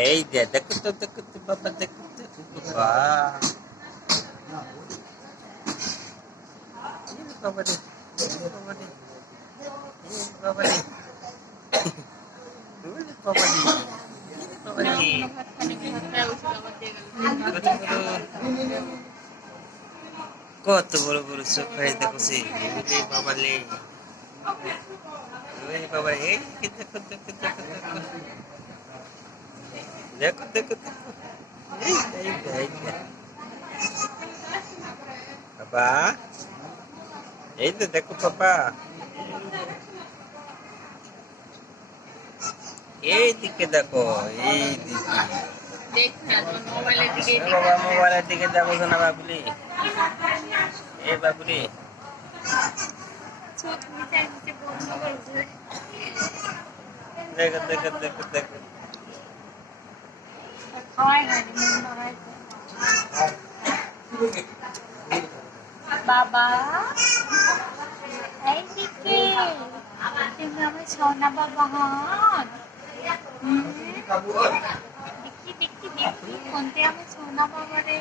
এই যে দেখো তো দেখো তো বাবা দেখো দেখো বাবা বাবা রে বাবা রে বাবা রে বাবা রে কত বড় বড় চোখ হয় দেখো সে ওরে বাবা লে বাবা এই দেখো দেখো দেখো দেখো। দেখো দেখো বাবা, এই তো দেখো বাবা। এই দিকে দেখো, এই দিকে। বাবা, মোবাইলের দিকে যাব না বাবুলি। এ বাবুলি। দেখো দেখো দেখো দেখো। বাবা, এইদিকে। তুমি আমার সোনা বাবা, হন? দেখি দেখি দেখি কোনতে আমার সোনা বাবা রে।